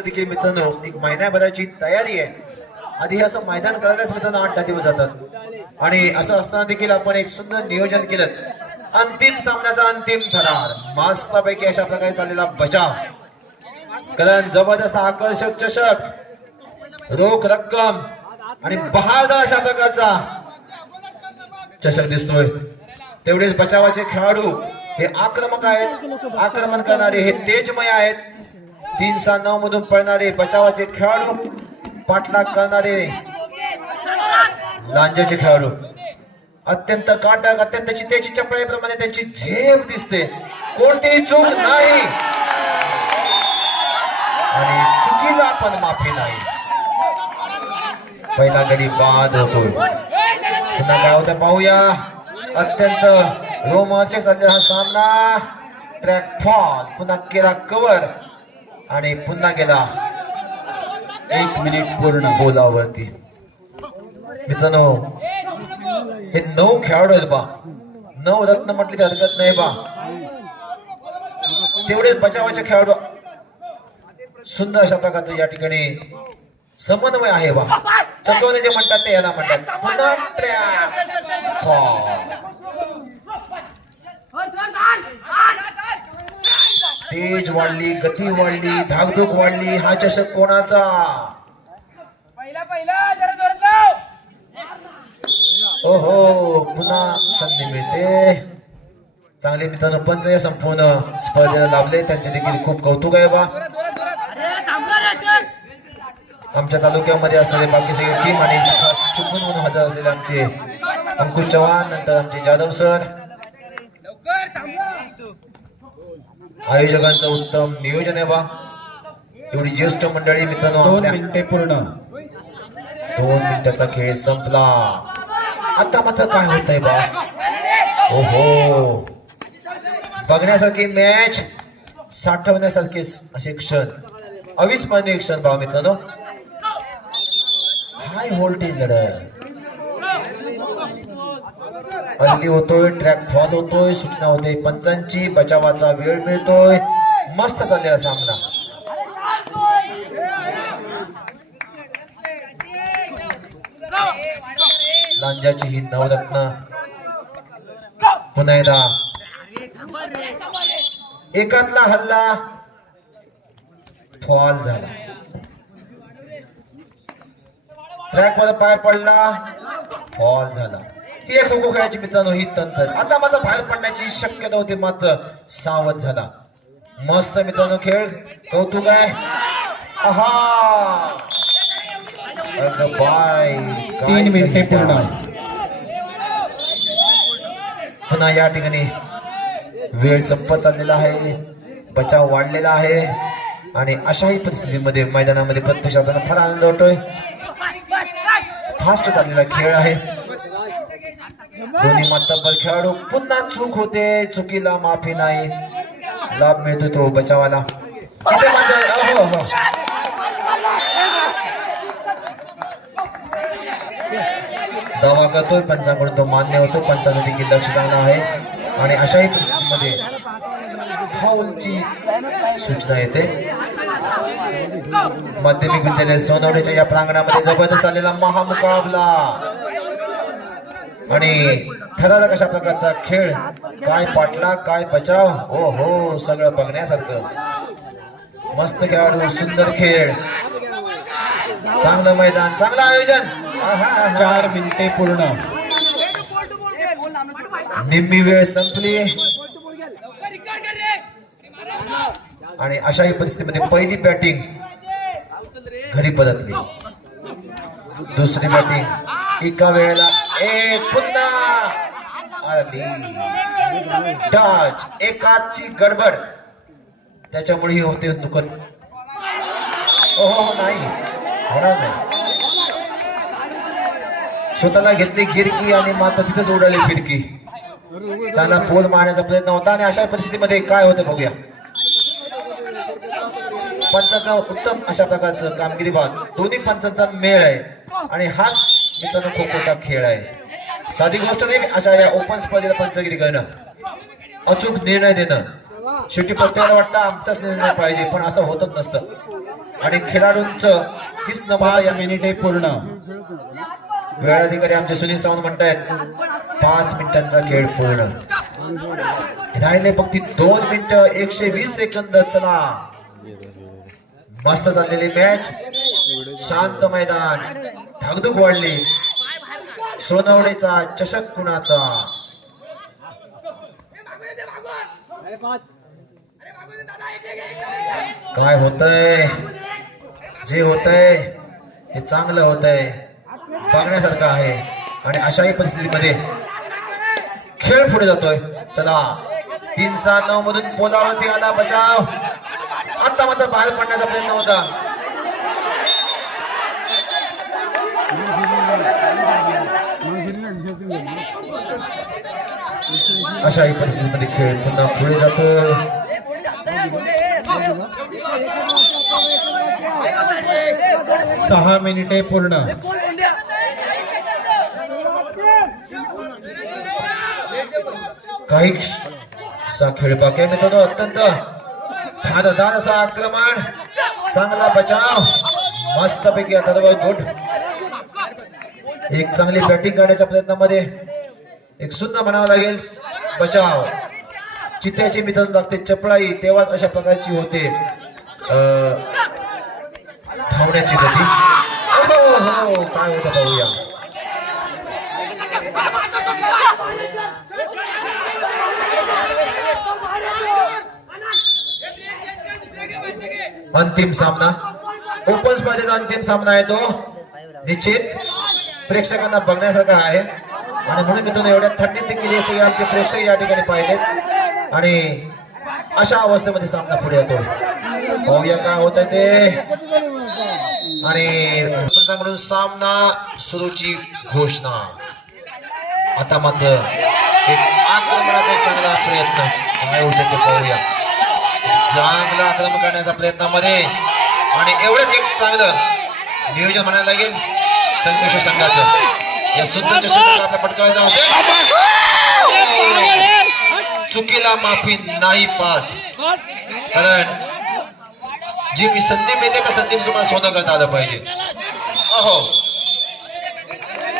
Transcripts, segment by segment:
देखील मित्रांनो एक महिन्याभराची तयारी आहे. आधी हे असं मैदान करायलाच मित्रांनो 8-10 दिवस जातात आणि असं असताना देखील आपण एक सुंदर नियोजन केलं. अंतिम सामन्याचा अंतिम थरार मस्तपैकी अशा प्रकारे चाललेला बचाव, कारण जबरदस्त आकर्षक चषक, रोख रक्कम आणि बहादर अशा प्रकारचा चषक दिसतोय. तेवढेच बचावाचे खेळाडू हे आक्रमक आहेत, आक्रमण करणारे हे तेजमय आहेत. 3-9 मधून पळणारे बचावाचे खेळाडू, पाठलाग करणारे लांजाचे खेळाडू. अत्यंत काटक, अत्यंत चितेची चपळेप्रमाणे त्यांची झेप दिसते, कोणतीही चूक नाही आणि चुकीला पण माफी नाही. पहिला गडी बाद होतोय. पुन्हा काय होतं पाहूया. अत्यंत रोमांचक झालेला हा सामना. ट्रॅक फॉल, पुन्हा केला कव्हर आणि पुन्हा गेला 1 मिनिट पूर्ण बोलावरती. मित्रांनो हे 9 खेळाडू आहेत बा, 9 रत्न म्हटली तर हरकत नाही बा. तेवढेच बचावाचे खेळाडू. सुंदर अशा प्रकारचं या ठिकाणी समन्वय आहे बा. चकवणे जे म्हणतात ते याला म्हणतात. पुन्हा ट्रॅक फॉल. तेज वाढली, गती वाढली, धाकधूक वाढली. हा चषक कोणाचा? ओहो, पुन्हा संधी मिळते. चांगले मित्रांनो पंच या संपूर्ण स्पर्धेला लाभले, त्यांचे देखील खूप कौतुक आहे बा. आमच्या तालुक्यामध्ये असणारे बाकी सगळे टीम आणि खास चुकून म्हणून हजर असलेले आमचे अंकुश चव्हाण, नंतर आमचे जाधव सर. आयोजकांचं उत्तम नियोजन आहे बा. एवढी ज्येष्ठ मंडळी मित्रांनो. 2 मिनिटे पूर्ण. 2 मिनिटाचा खेळ संपला. आता मात्र काय होत आहे बा. ओहो, बघण्यासारखी मॅच, साठवण्यासारखे असे क्षण, अविस्मरणीय क्षण बा मित्रांनो. हाय व्होल्टेज लढत हल्ली होतोय, ट्रॅक फॉल होतोय, सूचना होते पंचांची, बचावाचा वेळ मिळतोय. मस्त चाललेला सामना. लांजाची ही नवरत्न पुन्हा एकदा एकातला हल्ला फॉल झाला. ट्रॅक मध्ये पाय पडला, फॉल झाला. ही एक खो खो खेळायची मित्रांनो ही तंत्र. आता मात्र बाहेर पडण्याची शक्यता होती, मात्र सावध झाला. मस्त मित्रांनो खेळ, कौतुक आहे. आहा, 3 मिनिटे पूर्ण. पुन्हा या ठिकाणी वेळ संपत चाललेला आहे, बचाव वाढलेला आहे आणि अशाही परिस्थितीमध्ये मैदानामध्ये प्रत्यक्षात फार आनंद होतोय. फास्ट चाललेला खेळ आहे. दोन्ही मातब्बर खेळाडू. पुन्हा चूक होते, चुकीला माफी नाही. लाभ मिळतो तो बचावाला. दावा करतोय, पंचांकडून तो मान्य होतो. पंचाचं देखील लक्ष चांगलं आहे आणि अशाही परिस्थितीमध्ये फाऊलची सूचना येते. माध्यमिक विद्यालय सोनवडेच्या या प्रांगणामध्ये जबरदस्त आलेला महामुकाबला आणि ठरवलं कशा प्रकारचा खेळ, काय पाठला, काय बचाव. ओ हो, सगळं बघण्यासारखं. मस्त खेळाडू, सुंदर खेळ, चांगलं मैदान, चांगलं आयोजन. 4 मिनिटे पूर्ण. निम्मी वेळ संपली आणि अशाही परिस्थितीमध्ये पहिली बॅटिंग घरी परतली. दुसरी बॅटिंग एका वेळेला एक, पुन्हा टच, एकाची गडबड, त्याच्यामुळे होतेच दुखत. हो नाही होणार नाही. स्वतःला घेतली गिरकी आणि मात्र तिथेच उडाली फिरकी. चांगला पोल मारण्याचा प्रयत्न होता आणि अशा परिस्थितीमध्ये काय होतं बघूया. पंचांचा उत्तम अशा प्रकारचं कामगिरी बाद. दोन्ही पंचांचा मेळ आहे आणि हाच मित्रांनो खो खोचा खेळ आहे. साधी गोष्ट नाही अशा या ओपन स्पर्धेला पंचगिरी करणं, अचूक निर्णय देणं. शेवटी प्रत्येकाला वाटतं आमचाच निर्णय पाहिजे, पण असं होतच नसतं. आणि खेळाडूंचं हीच नंबर 5 मिनिटे पूर्ण. वेळाधिकारी आमचे सुनील सावंत म्हणतायत 5 मिनिटांचा खेळ पूर्ण. राहिले फक्त 2 मिनिटं 120 सेकंद. चला मस्त चाललेली मॅच, शांत मैदान, धाकधूक वाढली. सोनवडेचा चषक कुणाचा? काय होतंय? जे होतंय हे चांगलं होतंय, बघण्यासारखं आहे. आणि अशाही परिस्थितीमध्ये खेळ पुढे जातोय. चला 3-6-9 मधून पोलावरती आला बचाव. आता मात्र बाहेर पडण्याचा प्रयत्न होता. अशाही परिस्थितीमध्ये खेळ पुन्हा पुढे जातोय. 6 मिनिटे पूर्ण. काही सा खेळ बाकी मित्रांनो. अत्यंत धारदार असा आक्रमण, चांगला बचाव, मस्तपैकी आता गुड. एक चांगली बॅटिंग करण्याच्या प्रयत्नामध्ये एक सुंदर म्हणावं लागेल बचाव. चित्त्याची मित्रांनो लागते चपळाई, तेव्हाच अशा प्रकारची होते धावण्याची गती. हो काय होतं पाहूया. अंतिम सामना, ओपन स्पर्धेचा अंतिम सामना आहे तो. निश्चित प्रेक्षकांना बघण्यासारखा आहे आणि म्हणून मित्रांनो एवढ्या थंडीत देखील हे सगळे आमचे प्रेक्षक या ठिकाणी पाहिलेत आणि अशा अवस्थेमध्ये सामना पुढे येतो. पाहूया काय होत आहे ते. आणि पंचांकडून सामना सुरूची घोषणा. आता मात्र एक आक्रमणाचा एक चांगला प्रयत्न, काय होते ते पाहूया. चांगला आक्रमण करण्याच्या प्रयत्नामध्ये आणि एवढंच एक चांगलं नियोजन म्हणायला लागेल संघर्ष संघाचं. या सुंदर चषकाला आपल्या पटकावायचा असेल, चुकीला माफी नाही पाहत. कारण जी मी संधी मिळते त्या संधीच तुम्हाला सोनं करता आलं पाहिजे. अहो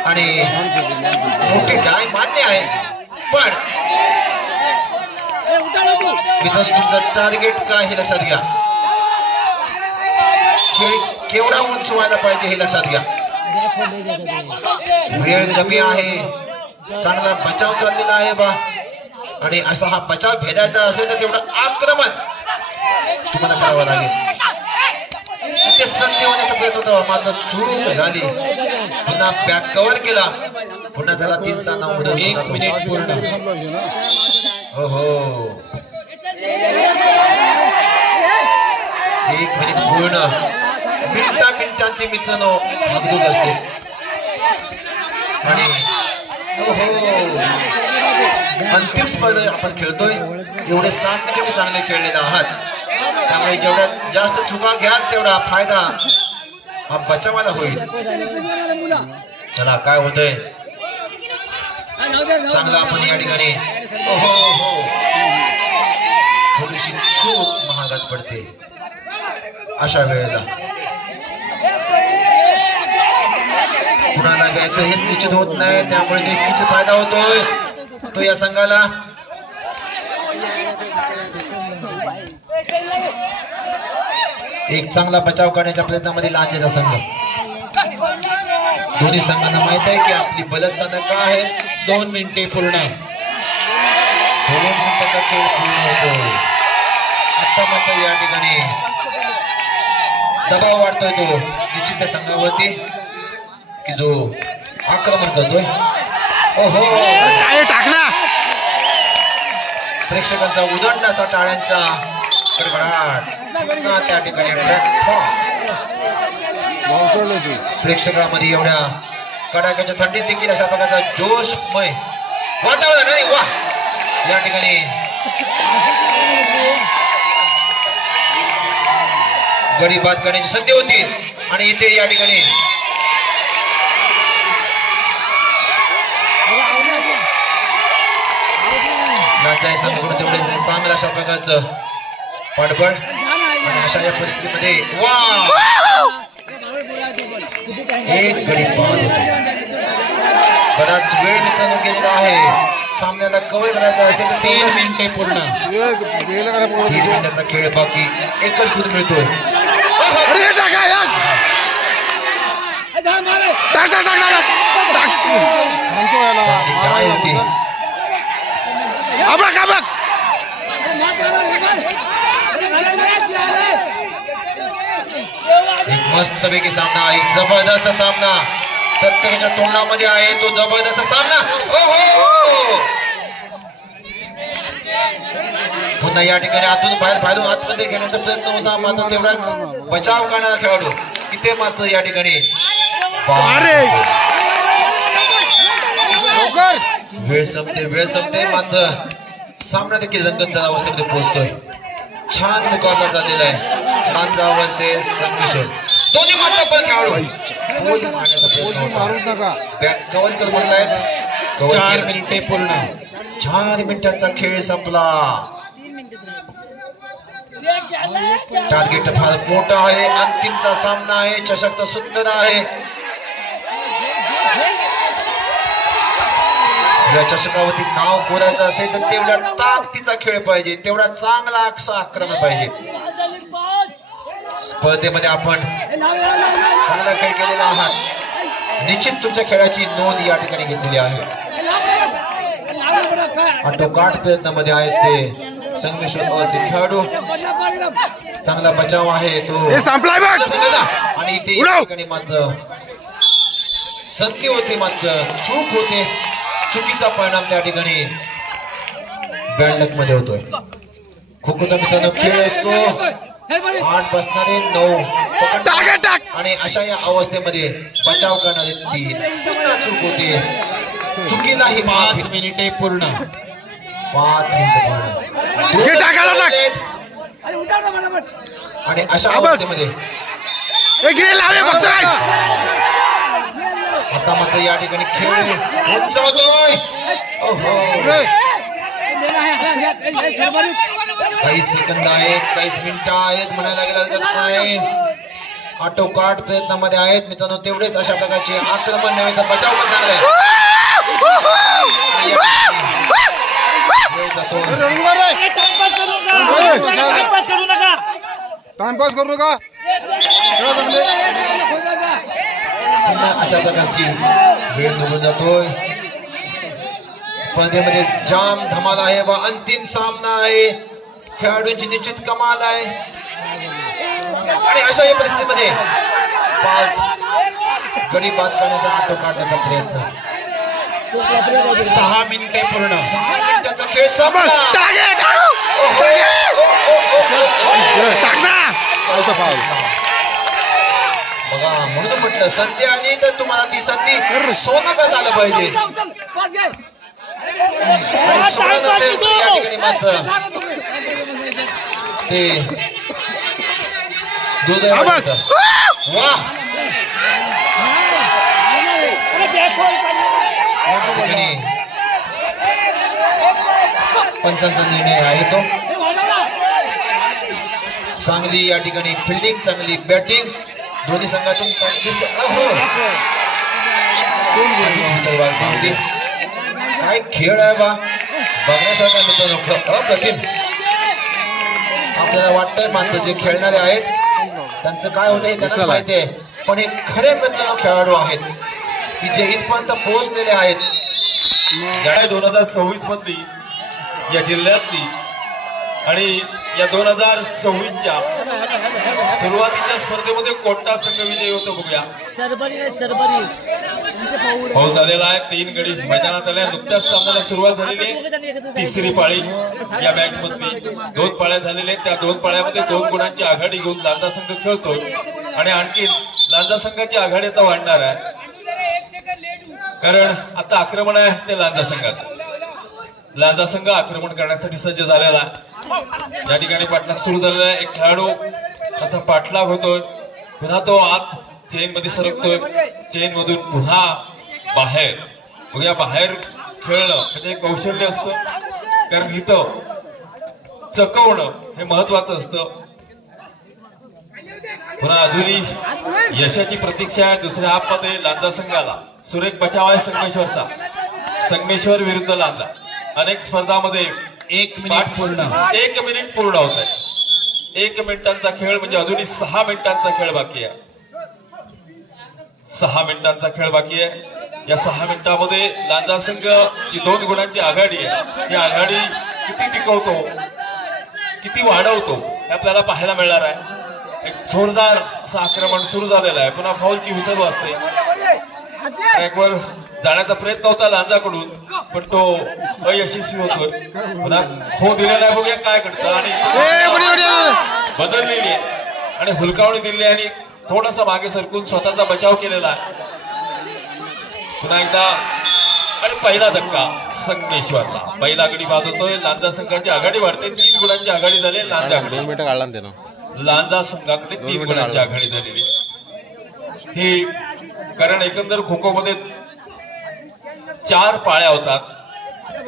आणि मोठी डाय मान्य आहे, पण मित्रांनो तुमचं टार्गेट काय हे लक्षात घ्या. खेळ केवढा उंच व्हायला पाहिजे हे लक्षात घ्या. वेळ कमी आहे, चांगला बचाव चाललेला आहे बा. आणि असा हा बचाव भेदायचा असेल तर तेवढं आक्रमण तुम्हाला करावं लागेल. ते संधी होण्याचा प्रयत्न होता, मात्र चूक झाली. पुन्हा बॅक कव्हर केला. पुन्हा चला 3-6-9 मध्ये 1 मिनिट पूर्ण. हो 1 मिनिट पूर्ण. मिनिटांची मित्रांनो धाकधूक असते. आणि अंतिम स्पर्धा आपण खेळतोय. एवढे सामने तुम्ही चांगले खेळलेले आहात, त्यामुळे जेवढ्या जास्त चुका घ्याल तेवढा फायदा हा बचावाला होईल. चला काय होतंय, चांगला आपण या ठिकाणी थोडीशी चूक महागात पडते अशा वेळेला. कुणाला घ्यायचं हेच निश्चित होत नाही, त्यामुळे देखील फायदा होतोय तो या संघाला. एक चांगला बचाव करण्याच्या प्रयत्नामध्ये लांजेचा संघ. दोन्ही संघांना माहित आहे की आपली बलस्थानं काय आहेत. 2 मिनिटे पूर्ण. 2 मिनिटाचा खेळ पूर्ण होतो. आता मात्र या ठिकाणी दबाव वाढतोय तो निश्चित त्या संघावरती की जो आक्रमण करतोय. ओहो टाकला प्रेक्षकांचा उदंडाचा टाळ्यांचा कडकडाट. पुन्हा त्या ठिकाणी प्रेक्षकांमध्ये एवढ्या कडाक्याच्या थंडीत देखील अशा प्रकारचा जोशमय वातावरण आहे. वा या ठिकाणी गडी बाद करण्याची संधी होती आणि इथे या ठिकाणी लांजाई संघाकडून तेवढे चांगलं अशा प्रकारचं पाठबळ आणि अशा या परिस्थितीमध्ये वा एक गडी बाद होते. बराच वेळ मित्रांनो गेलेला आहे. सामन्याला कव्हर करायचा असेल तर 3 मिनिटे पूर्ण. 3 मिनिटाचा खेळ बाकी. एकच गुण मिळतोय. काय होती मस्तपैकी सामना. एक जबरदस्त सामना प्रत्येकाच्या तोंडामध्ये आहे. तो जबरदस्त सामना. पुन्हा या ठिकाणी आतून बाहेरून आतमध्ये घेण्याचा प्रयत्न होता. मात्र तेवढाच बचाव करणारा खेळाडू तिथे मात्र या ठिकाणी वेळ संपते मात्र सामना देखील रंगत अवस्थेमध्ये पोहोचतोय. छान मुकाबला चाललेला आहे. लांजा वर्सेस संगमेश्वर. दोन्ही मात्र पण खेळाडू कव्हर कर म्हणतायत. 4 मिनिटे पूर्ण. 4 मिनिटांचा खेळ संपला. टार्गेट फार मोठा आहे. अंतिमचा सामना आहे. चषक तर सुंदर आहे. या चषकावरती नाव कोरायचं असेल तर तेवढ्या ताकदीचा खेळ पाहिजे. तेवढा चांगला आक्रमण पाहिजे. स्पर्धेमध्ये आपण चांगला खेळ केलेला आहात. निश्चित तुमच्या खेळाची नोंद या ठिकाणी घेतलेली आहे. आटोकाट प्रयत्नामध्ये आहेत ते संगमेश्वर खेळाडू. चांगला बचाव आहे तो आणि इथे या ठिकाणी मात्र संधी होते मात्र चूक होते. चुकीचा परिणाम त्या ठिकाणी बॅड लक मध्ये होतोय. खो खोचा मित्रांनो खेळ असतो. 8 बसणारे 9 आणि अशा या अवस्थेमध्ये बचाव करणारे 3. पुन्हा चूक होते. चुकीलाही 5 मिनिटे पूर्ण. 5 मिनिट आणि अशा अवस्थेमध्ये आता मात्र या ठिकाणी खेळ होत चालतोय. काही सेकंद आहेत. काहीच मिनिटं आहेत म्हणायला गेलं हरकत नाही. आटोकाट प्रयत्नामध्ये आहेत मित्रांनो. तेवढेच अशा प्रकारचे आक्रमण नव्हे तर बचाव पण चांगला आहे. टाइमपास करू नका. पुन्हा अशा प्रकारची वेळ निघून जातोय. स्पर्धेमध्ये जाम धमाल आहे व अंतिम सामना आहे. खेळाडूंची निश्चित कमाल आहे आणि अशा या परिस्थितीमध्ये गडी बाद करण्याचा आटो काढण्याचा प्रयत्न. 6 मिनिटे पूर्ण. 6 मिनिटाचा खेळ संपला. बघा म्हणून म्हटलं संधी आली तर तुम्हाला ती संधी सोनं करता आलं पाहिजे. आणि सोनं नसेल तर या ठिकाणी मात्र ते दुर्दैव होतं. वा पंचांचा निर्णय आहे तो. चांगली या ठिकाणी फिल्डिंग, चांगली बॅटिंग दोन्ही संघातून दिसते. काय खेळ आहे बा बघण्यासारखा मित्रांनो. अप्रतिम. आपल्याला वाटतंय मात्र जे खेळणारे आहेत त्यांचं काय होतं हे त्यांनाच माहिती आहे. पण हे खरे मित्रांनो खेळाडू आहेत की जे इथपर्यंत पोहोचलेले आहेत. 2026 मधली या जिल्ह्यातली आणि या 2026च्या सुरुवातीच्या स्पर्धेमध्ये कोणता संघ विजयी होतो बघूया. पाऊस झालेला आहे. 3 गडी मैदानात आले. नुकत्याच सामन्याला सुरुवात झालेली आहे. तिसरी पाळी या मॅच मधली. 2 पाळ्या झालेल्या आहेत. त्या 2 पाळ्यामध्ये 2 गुणांची आघाडी घेऊन लांजा संघ खेळतोय आणि आणखी लांजा संघाची आघाडी आता वाढणार आहे कारण आता आक्रमण आहे ते लांजा संघाचं. लांजा संघ आक्रमण करण्यासाठी सज्ज झालेला आहे. या ठिकाणी पाठलाग सुरू झालेला आहे. एक खेळाडू आता पाठलाग होतोय. पुन्हा तो आत चेन मध्ये सरकतोय. चेन मधून पुन्हा बाहेर. बघूया बाहेर खेळणं म्हणजे कौशल्य असतं कारण इथं चकवणं हे महत्वाचं असतं. पुन्हा अजूनही यशाची प्रतीक्षा आहे दुसऱ्या हाफमध्ये लांजा संघाला. सुरेख बचाव आहे संगमेश्वरचा. संगमेश्वर विरुद्ध लांजा. अनेक स्पर्धामध्ये 1 मिनिट पूर्ण. 1 मिनिट पूर्ण होत आहे. 1 मिनिटांचा खेळ म्हणजे अजूनही 6 मिनिटांचा खेळ बाकी आहे. 6 मिनिटांचा खेळ बाकी आहे. या 6 मिनिटांमध्ये लांजा संघ जी 2 गुणांची आघाडी आहे ही आघाडी किती टिकवतो किती वाढवतो हे आपल्याला पाहायला मिळणार आहे. एक जोरदार असं आक्रमण सुरू झालेलं आहे. पुन्हा फाऊलची विसर वाजते. ट्रॅकवर जाण्याचा प्रयत्न होता लांजाकडून पण तो अयशस्वी होतोय. पुन्हा खो दिलेला आहे. बघूया काय घडतं. आणि बदललेली आहे आणि हुलकावणी दिली आणि थोडासा मागे सरकून स्वतःचा बचाव केलेला आहे. पुन्हा एकदा आणि पहिला धक्का संगमेश्वरला. पहिला गडी बाद होतोय. लांजा संघाची आघाडी वाढते. 3 गुणांची आघाडी झाली लांजाकडे. लांजा संघाकडे 3 गुणांची आघाडी झालेली ही. कारण एकंदर खो खो मध्ये 4 पाळ्या होतात.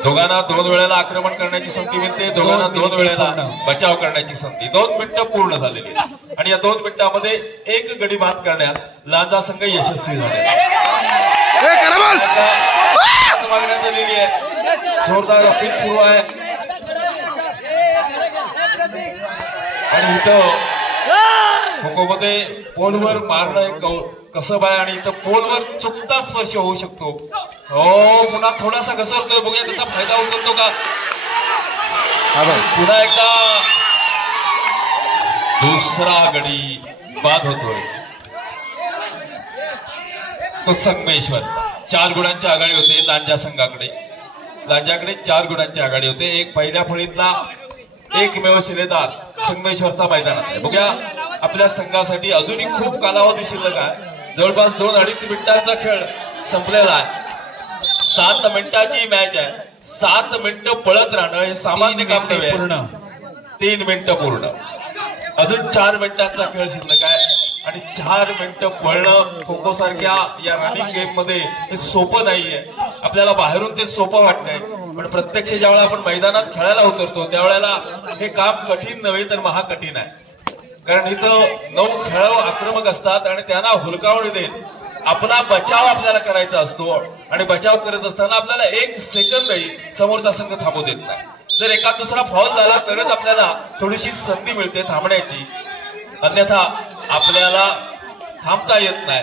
दोघांना 2 वेळेला आक्रमण करण्याची संधी मिळते. दोघांना 2 वेळेला बचाव करण्याची संधी. 2 मिनिटं पूर्ण झालेली आणि या 2 मिनिटांमध्ये 1 गडी बाद करण्यात लांजा संघ यशस्वी झाले. मागण्यात आलेली आहे. जोरदार अपील सुरू आहे आणि इथं खो खो मध्ये पोलवर मारणं एक कसब आहे आणि इथं पोलवर चुकता स्पर्श होऊ शकतो. हो पुन्हा थोडासा घसरतोय. बघूया त्याचा फायदा उचलतो का. पुन्हा एकदा दुसरा गडी बाद होतोय तो संगमेश्वरचा. 4 गुणांची आघाडी होते लांजा संघाकडे. लांजाकडे 4 गुणांची आघाडी होते. एक पहिल्या फळीतला एकमेव शिलेदार संगमेश्वरचा मैदानात आहे. बघूया आपल्या संघासाठी अजूनही खूप कालावधी शिल्लक आहे. जवळपास 2-2.5 मिनिटांचा खेळ संपलेला आहे. 7 मिनिटाची मॅच आहे. 7 मिनिटं पळत राहणं हे सामान्य काम नव्हे. 3 मिनिटं पूर्ण. अजून 4 मिनिटांचा खेळ शिल्लक आहे आणि 4 मिनिटं पळणं खो खो सारख्या या रनिंग गेम मध्ये ते सोपं नाहीये. आपल्याला बाहेरून ते सोपं वाटतंय पण प्रत्यक्ष ज्यावेळेला आपण मैदानात खेळायला उतरतो त्यावेळेला हे काम कठीण नव्हे तर महाकठीण आहे. कारण इथं 9 खेळाडू आक्रमक असतात आणि त्यांना हुलकावणी देत आपला बचाव आपल्याला करायचा असतो आणि बचाव करत असताना आपल्याला 1 सेकंदही समोरचा संघ थांबू देत नाही. जर एखाद दुसरा फाऊल झाला तरच आपल्याला थोडीशी संधी मिळते थांबण्याची. अन्यथा आपल्याला थांबता येत नाही.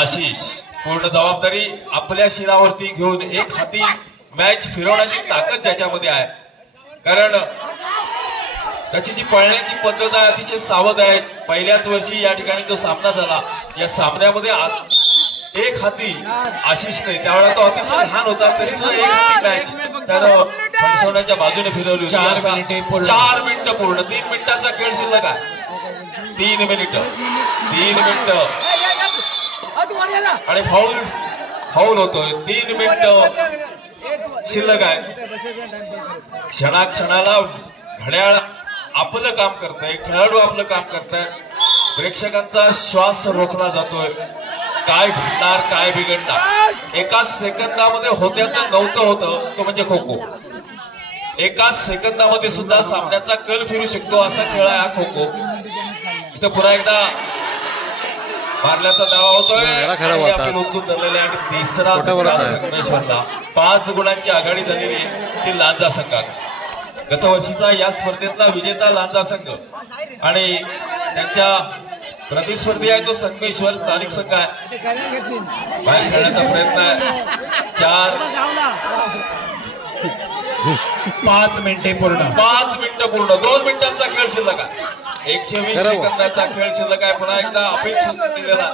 आशिष पूर्ण जबाबदारी आपल्या शिरावरती घेऊन एक हाती मॅच फिरवण्याची ताकद ज्याच्यामध्ये आहे. कारण त्याची जी पळण्याची पद्धत आहे अतिशय सावध आहे. पहिल्याच वर्षी या ठिकाणी जो सामना झाला या सामन्यामध्ये एक हाती आशिषने त्यावेळेला तो अतिशय लहान होता तरी सुद्धा एक हाती मॅच त्यानं फणसवण्याच्या बाजूने फिरवली. 4 मिनिटे पूर्ण. 4 मिनिटं पूर्ण. 3 मिनिटाचा खेळ शिल्लक आहे. 3 मिनिटं आणि फाऊल होतोय. 3 मिनिटं शिल्लक आहे. क्षणाक्षणाला घड्याळ आपलं काम करतंय. खेळाडू आपलं काम करतायत. प्रेक्षकांचा श्वास रोखला जातोय. काय घडणार काय बिघडणार. एका सेकंदामध्ये होत्याचं नव्हतं होतं तो म्हणजे खो खो. एका सेकंदामध्ये सुद्धा सामन्याचा कल फिरू शकतो असा खेळ आहे हा खो खो. इथं पुन्हा एकदा मारल्याचा दावा होतोय. आपण उचलून धरलेले आणि तिसरा संगमेश्वरला 5 गुणांची आघाडी झालेली ती लांजा संघात. गतवर्षीचा या स्पर्धेतला विजेता लांजा संघ आणि त्यांच्या प्रतिस्पर्धी आहे तो संगमेश्वर स्थानिक संघ आहे. बाहेर खेळण्याचा प्रयत्न आहे. 5 मिनिटे पूर्ण. 5 मिनिटं पूर्ण. 2 मिनिटांचा खेळ शिल्लक आहे. 120 सेकंदाचा खेळ शिल्लक आहे. पुन्हा एकदा अपील सुरू केलेला.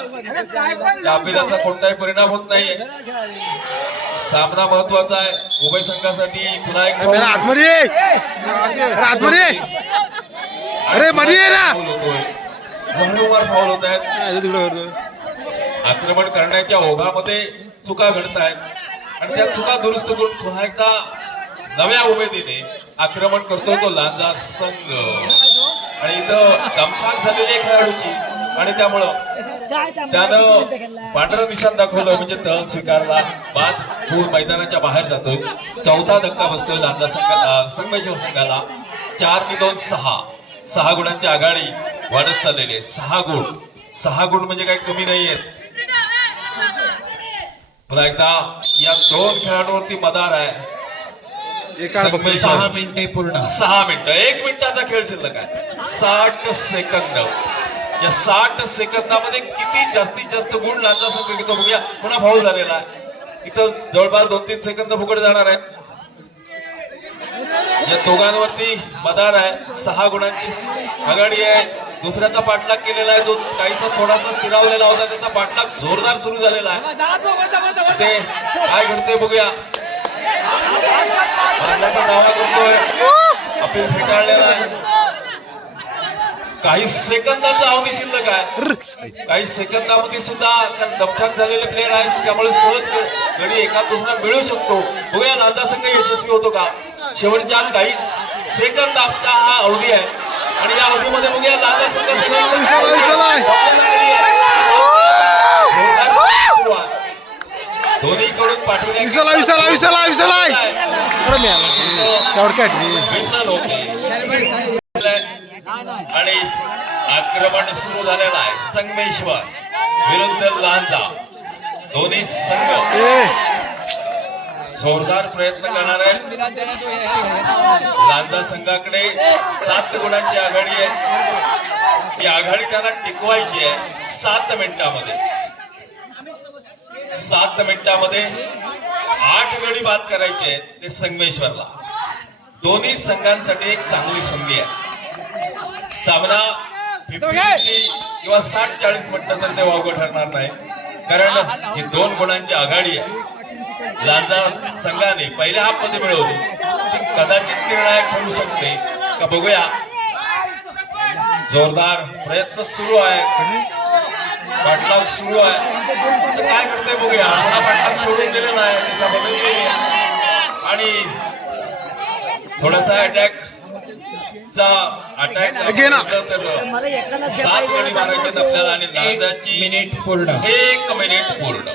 त्या अपिलाचा कोणताही परिणाम होत नाहीये. सामना महत्वाचा आहे उभय संघासाठी. पुन्हा एक वारंवार फाऊल होत आहेत. आक्रमण करण्याच्या ओघामध्ये चुका घडत आहेत आणि त्या चुका दुरुस्त करून पुन्हा एकदा नव्या उमेदीने आक्रमण करतोय तो लांजा संघ. आणि इथं दमछाक झालेली आहे खेळाडूची आणि त्यामुळं त्यानं पांढरं निशाण दाखवलं म्हणजे तह स्वीकारला. बाद पूर मैदानाच्या बाहेर जातोय. 14 धक्का बसतोय लांजा संघाला. संगमेश्वर संघाला 4-2 6 गुणांची आघाडी वाढत चाललेली आहे. 6 गुण म्हणजे काही कमी नाहीये. पुन्हा एकदा या दोन खेळाडूंवरती मदार आहे. 6 मिनिटे पूर्ण. 6 मिनिटं, 1 मिनिटाचा खेळ शिल्लक आहे. 60 सेकंद. या 60 सेकंदामध्ये किती जास्तीत जास्त गुण लांजा संघ घेतो बघूया. पुन्हा फाऊल झालेला आहे. इथं जवळपास 2-3 सेकंद फुकट जाणार आहेत. या दोघांवरती मदार आहे. 6 गुणांची आघाडी आहे. दुसऱ्याचा पाठलाग केलेला आहे. जो काहीसा थोडासा स्थिरावलेला होता त्याचा पाठलाग जोरदार सुरू झालेला आहे. ते काय घडते बघूया. मारण्याचा दावा करतोय. अपील फेटाळलेला आहे. काही सेकंदाचा अवधी शिल्लक आहे. काही सेकंदामध्ये सुद्धा दमछाक झालेले प्लेअर आहेत. त्यामुळे सहज गडी एका दुसरा मिळू शकतो. बघूया लांजा संघ यशस्वी होतो का. शेवटच्या काही सेकंदाचा हा अवधी आहे आणि या अवधीमध्ये बघूया लांजा संघ दोन्हीकडून आणि आक्रमण सुरू झालेलं आहे. संगमेश्वर विरुद्ध लांजा. दोन्ही संघ जोरदार प्रयत्न करणार आहेत. लांजा संघाकडे 7 गुणांची आघाडी आहे. ही आघाडी त्यांना टिकवायची आहे. 7 मिनिटामध्ये 8 गडी बाद करायचे आहेत ते संगमेश्वरला. दोन्ही संघांसाठी एक चांगली संधी आहे. सामना 50-50 किंवा 60-40 म्हटलं तर ते वावगं ठरणार नाही. कारण जी 2 गुणांची आघाडी आहे लांजा संघाने पहिल्या हाफ मध्ये मिळवली ती कदाचित निर्णायक ठरू शकते का बघूया. जोरदार प्रयत्न सुरू आहे. पाठलाग सुरू आहे. काय करते बघूया. पुन्हा पाठलाग सोडून गेलेला आहे. दिशा बदललेली आहे आणि थोडासा अटॅक तर 7 गडी मारायचे आपल्याला आणि लांजाची 1 मिनिट पूर्ण. 1 मिनिट पूर्ण.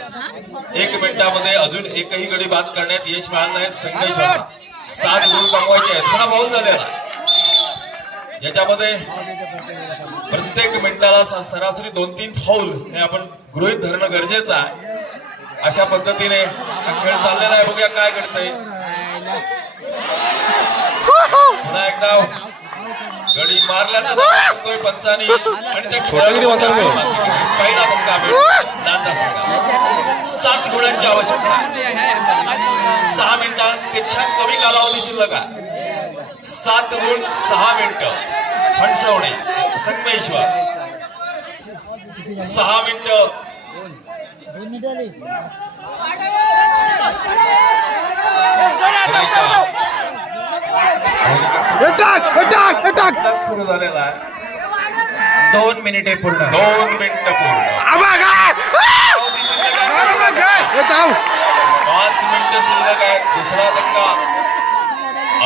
1 मिनिटामध्ये अजून एकही गडी बाद करण्यात यश मिळालं नाही संगमेश्वरला. 7 गुण कमवायचे आहेत. पुन्हा फाऊल झालेला याच्यामध्ये प्रत्येक मिनिटाला सरासरी 2-3 फाऊल हे आपण गृहीत धरणं गरजेचं आहे. अशा पद्धतीने हा खेळ चाललेला आहे. बघूया काय घडतंय. पुन्हा एकदा गडी मारल्याचा दावा करतोय पंचानी आणि त्या खेळाडूला पहिला धक्का मिळतो लांजा संघाला. 7 गुणांची आवश्यकता. 6 मिनिटांपेक्षा कमी कालावधी शिल्लक आहे. 7 गुण 6 मिनिटं. फणसवणे संगमेश्वर 6 मिनिटं. सुरू झालेला आहे. 2 मिनिटे पूर्ण. 2 मिनिटं पूर्ण. 5 मिनिटं शिल्लक आहेत. दुसरा धक्का.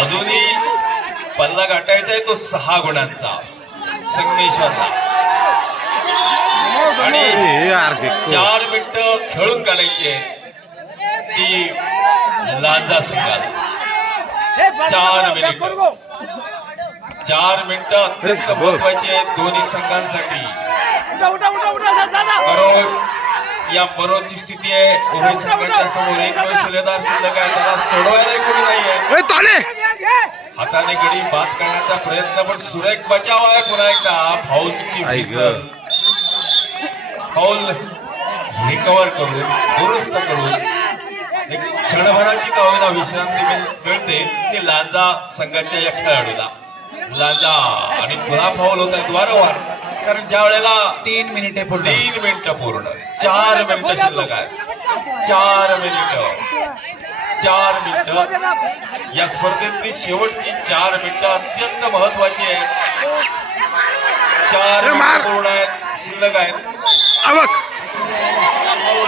अजूनही पल्ला गाठायचा आहे तो 6 गुणांचा संगमेश्वरला आणि 4 मिनिटं खेळून काढायची आहे ती लांजा संघाला. 4 मिनिटं अत्यंत महत्वाची आहेत दोन्ही संघांसाठी. या बरोची स्थिती आहे. उभय संघाच्या समोर एक शिलेदार शिल्लक आहे. त्याला सोडवायला कोणी नाहीये. हाताने गडी बाद करण्याचा प्रयत्न पण सुरेख बचाव आहे. पुन्हा एकदा फाऊलची व्हिसल. फाऊल रिकव्हर करून दुरुस्त करून एक क्षणभराची का होईना विश्रांती मिळते ती लांजा संघाच्या या खेळाडूला. लांजा आणि पुन्हा फाऊल होत आहेत वारंवार. कारण ज्या वेळेला 3 मिनिटे पूर्ण. 3 मिनिटं पूर्ण. 4 मिनिटं शिल्लक आहे. 4 मिनिटं या स्पर्धेतली शेवटची 4 मिनिटं अत्यंत महत्वाची आहेत. 4 मिनिटं पूर्ण आहेत शिल्लक आहेत.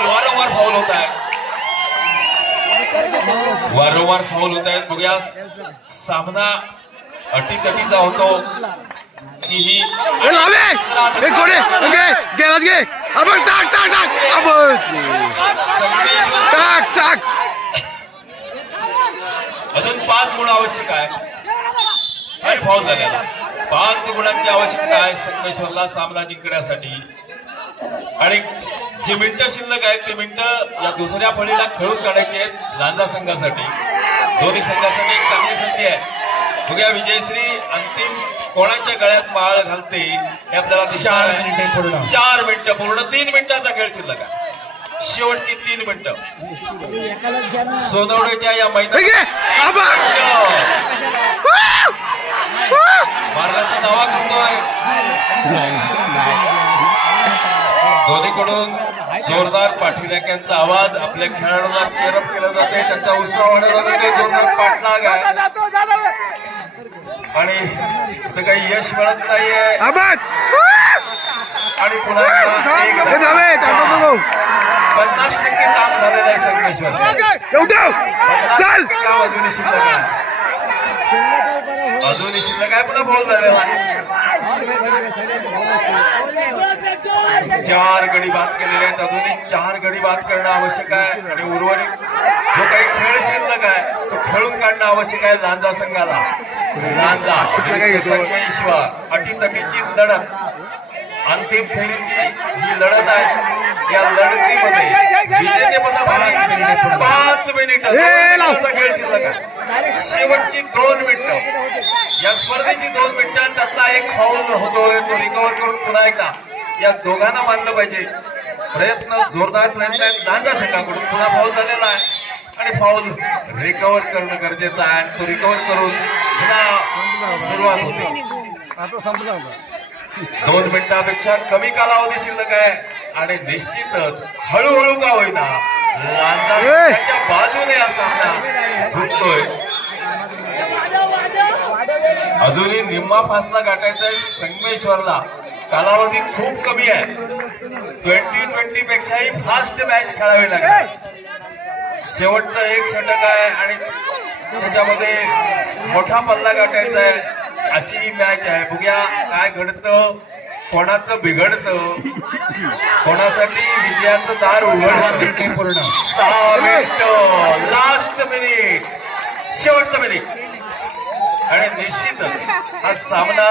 वारंवार फाऊल होत आहेत. वारंवार फाऊल होत आहेत. बघूया सामना अटीतटीचा होतो की ही अजून 5 गुण आवश्यक आहे आणि फाऊल झालेला. 5 गुणांची आवश्यकता आहे संगमेश्वरला सामना जिंकण्यासाठी. आणि जी मिनिटं शिल्लक आहेत ते मिनिटं या दुसऱ्या फळीला खेळून काढायचे आहेत लांजा संघासाठी. दोन्ही संघासाठी एक चांगली संधी आहे. बघूया विजयश्री अंतिम कोणाच्या गळ्यात माळ घालते हे आपल्याला दिसणार 4 मिनिटे आहे. पूर्ण. 4 मिनिटं पूर्ण. 3 मिनिटाचा खेळ शिल्लक आहे. शेवटची 3 मिनिटं. सोनवडेच्या या मैदानात मारण्याचा दावा करतोय. दोन्हीकडून जोरदार पाठीराख्यांचा आवाज आपल्या खेळाडूंना चेअरअप केला जाते. त्यांचा उत्साह वाढवला जाते. जोरदार पाठलाग आहे आणि इथं काही यश मिळत नाहीये. आणि पुन्हा एकदा 50% काम झालेलं आहे संगमेश्वर. 50% काम अजूनही शिल्लक आहे. अजूनही शिल्लक आहे. पुन्हा बॉल झालेला आहे. 4 गडी बाद केलेले आहेत. अजूनही 4 गडी बाद करणं आवश्यक आहे. आणि उर्वरित जो काही खेळ शिल्लक आहे तो खेळून काढणं आवश्यक आहे लांजा संघाला. लांजा संगमेश्वर अटीतटीची लढत, अंतिम फेरीची ही लढत आहे. या लढतीमध्ये विजेतेपदासाठी 5 मिनिटाचा खेळ शिल्लक आहे. शेवटची 2 मिनिटं. या स्पर्धेची 2 मिनिटं आणि त्यातला एक फाऊल होतोय तो रिकव्हर करून पुन्हा एकदा या दोघांना मानलं पाहिजे. प्रयत्न जोरदार प्रयत्न आहेत लांजा संघाकडून. पुन्हा फाऊल झालेला आहे आणि फाऊल रिकव्हर करणं गरजेचं आहे. आणि तो रिकव्हर करून पुन्हा सुरुवात होते. 2 मिनिटापेक्षा कमी कालावधी शिल्लक आहे आणि निश्चितच हळूहळू का होईना लांजा संघाच्या बाजूने हा सामना झुकतोय. अजूनही निम्मा फासला गाठायचा आहे संगमेश्वरला. कालावधी खूप कमी आहे. 20-20 पेक्षाही फास्ट मॅच खेळावी लागेल. शेवटचं एक षटक आहे आणि त्याच्यामध्ये मोठा पल्ला गाठायचा आहे. अशी मॅच आहे. बघूया काय घडतं, कोणाचं बिघडतं, कोणासाठी विजयाचं दार उघडतं. पूर्ण 6 मिनिट. Last minute. शेवटचं मिनिट. आणि निश्चितच हा सामना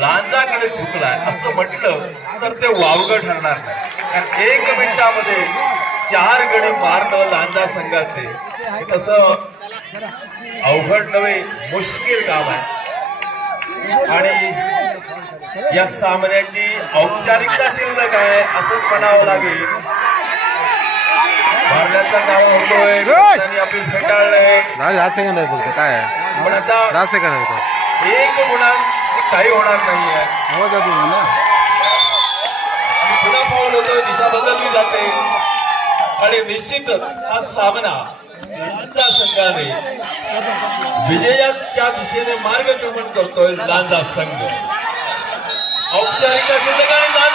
लांजाकडे झुकलाय असं म्हटलं तर ते वावगं ठरणार नाही. कारण 1 मिनिटामध्ये 4 गडी मारणं लांजा संघाचे हे तसं अवघड नव्हे, मुश्किल काम आहे. आणि या सामन्याची औपचारिकता शिल्लक आहे असंच म्हणावं लागेल. मारण्याचा दावा होतोय. त्यांनी अपील फेटाळलंय. 10 सेकंद आहे फक्त. काय आहे? पण आता 10 सेकंद आहे. 1 गुणात काही होणार नाहीये. पुन्हा फाऊल होतोय. दिशा बदलली जाते आणि निश्चितच हा सामना लांजा संघाने विजयाच्या दिशेने मार्गक्रमण करतोय. लांजा संघ औपचारिकता शिल्लक आणि लांजा